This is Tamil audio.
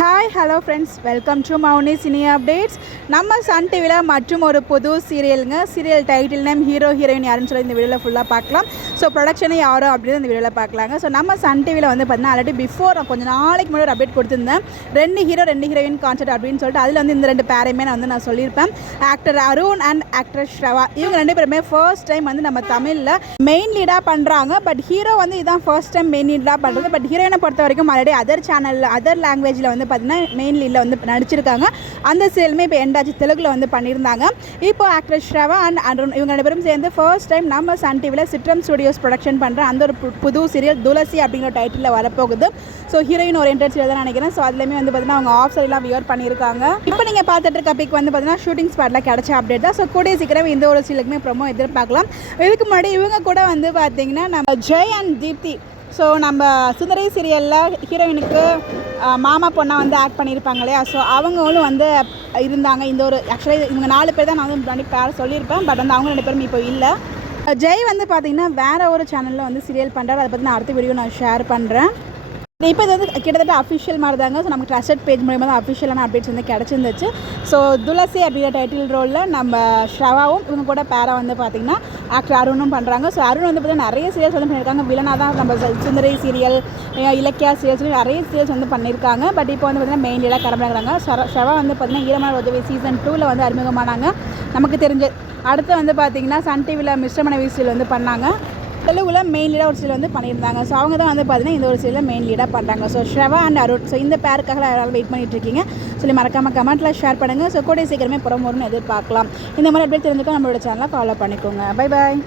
Hi hello friends, welcome to Mouni cine updates. நம்ம சன் டிவியில் மற்றும் ஒரு புது சீரியலுங்க. Serial title name, hero heroine யாருன்னு சொல்லி இந்த வீடியோவில் ஃபுல்லாக பார்க்கலாம். ஸோ ப்ரொடக்ஷனே யாரோ அப்படின்னு இந்த வீடியோவில் பார்க்கலாங்க. ஸோ நம்ம சன் டிவியில் வந்து பார்த்தீங்கன்னா ஆல்ரெடி பிஃபோர் கொஞ்சம் நாளைக்கு முன்னாடி ஒரு அப்டேட் கொடுத்துருந்தேன். 2 ஹீரோ 2 ஹீரோயின் கான்செப்ட் அப்படின்னு சொல்லிட்டு அதில் வந்து இந்த 2 பேரையுமே நான் சொல்லியிருப்பேன். ஆக்டர் அருண் அண்ட் ஆக்ட்ரஸ் ஸ்ரவா, இவங்க 2 பேருமே ஃபர்ஸ்ட் டைம் வந்து நம்ம தமிழில் மெயின் லீடாக பண்ணுறாங்க. பட் ஹீரோ வந்து இதான் ஃபர்ஸ்ட் டைம் மெயின் லீடாக பண்ணுறது. பட் ஹீரோயினை பொறுத்த வரைக்கும் ஆல்ரெடி அதர் சேனலில் அதர் லாங்குவேஜில் வந்து பார்த்தீங்கன்னா மெயின் லீடில் வந்து நடிச்சிருக்காங்க. அந்த சீரியலுமே இப்போ எண்டாச்சு தெலுங்கில் வந்து பண்ணியிருந்தாங்க. இப்போ ஆக்ட்ரஸ் ஸ்ரவா அண்ட் அருண் இவங்க 2 பேரும் சேர்ந்து ஃபர்ஸ்ட் டைம் நம்ம சன் டிவியில் சிட்ரம் ஸ்டுடியோஸ் ப்ரொடக்ஷன் பண்ணுற அந்த ஒரு புது சீரியல் துளசி அப்படிங்கிற டைட்டிலில் வரப்போகுது. ஸோ ஹீரோயின் ஓரியன்டட் சீரியல் தான் நினைக்கிறேன். ஸோ அதுலேயுமே வந்து பார்த்தீங்கன்னா அவங்க ஆஃப் சைடெலாம் வியர் பண்ணியிருக்காங்க. இப்போ நீங்கள் பார்த்துட்டு இருக்க பிக் வந்து பார்த்தீங்கன்னா ஷூட்டிங் ஸ்பாட்டில் கிடைச்ச அப்டேட் தான். ஸோ கூடிய சீக்கிரம் இந்த ஒரு சீரியலுக்குமே ப்ரோமோ எதிர்பார்க்கலாம். இதுக்கு முன்னாடி இவங்க கூட வந்து பார்த்தீங்கன்னா நம்ம ஜெய் அண்ட் தீப்தி, ஸோ நம்ம சுந்தரி சீரியலில் ஹீரோயினுக்கு மாமா பொண்ணாக வந்து ஆக்ட் பண்ணியிருப்பாங்க இல்லையா. ஸோ அவங்களும் வந்து இருந்தாங்க. இந்த ஒரு ஆக்சுவலி இவங்க 4 பேர் தான் நான் வந்து முன்னாடி பேர் சொல்லியிருப்பேன். பட் வந்து அவங்க 2 பேரும் இப்போ இல்லை. ஜெய் வந்து பார்த்திங்கன்னா வேறு ஒரு சேனலில் வந்து சீரியல் பண்ணுறாரு. அதை பற்றி நான் அடுத்த வீடியோ நான் ஷேர் பண்ணுறேன். இப்போ இது வந்து கிட்டத்தட்ட அஃபிஷியல் மாதிரி தாங்க. ஸோ நமக்கு ட்ரஸ்டட் பேஜ் மூலிமா தான் அஃபிஷியலான அப்டேட்ஸ் வந்து கிடச்சிருந்துச்சு. ஸோ துளசி அப்படிங்கிற டைட்டில் ரோலில் நம்ம ஸ்ரவாவும் இவங்க கூட பேராக வந்து பார்த்திங்கன்னா ஆக்டர் அருணும் பண்ணுறாங்க. ஸோ அருண் வந்து பார்த்திங்கன்னா நிறைய சீரியல்ஸ் வந்து பண்ணியிருக்காங்க. வில்லனாக தான் நம்ம சுந்தரி சீரியல், இலக்கியா சீரியல்ஸ் நிறைய சீரியல்ஸ் வந்து பண்ணியிருக்காங்க. பட் இப்போ வந்து பார்த்திங்கன்னா மெயின் லீடாக கிளம்புறாங்க. ஸ்ரவா வந்து பார்த்திங்கன்னா ஈரமான ரோஜாவே சீசன் 2 வந்து அறிமுகமானாங்க. நமக்கு தெரிஞ்ச அடுத்து வந்து பார்த்திங்கன்னா சன் டிவியில் மிஸ்டர் மனைவி சீரியல் வந்து பண்ணாங்க. தெலுங்குல மெயின் லீடாக ஒரு சீரியல் வந்து பண்ணியிருந்தாங்க. ஸோ அவங்க தான் வந்து பார்த்தீங்கன்னா இந்த ஒரு சீரியல் மெயின் லீடாக பண்ணுறாங்க. ஸோ ஸ்ரவா அண்ட் அருண், ஸோ இந்த பேருக்காக யாராவது வெயிட் பண்ணிட்டு இருக்கீங்க சொல்லி மறக்காமல் கமெண்ட்டில் ஷேர் பண்ணுங்கள். ஸோ கூட சீக்கிரமே ப்ரோமோன்னு எதிர்பார்க்கலாம். இந்த மாதிரி அப்டேட் தெரிஞ்சுக்க நம்மளோட சேனலை ஃபாலோ பண்ணிக்கோங்க. Bye bye.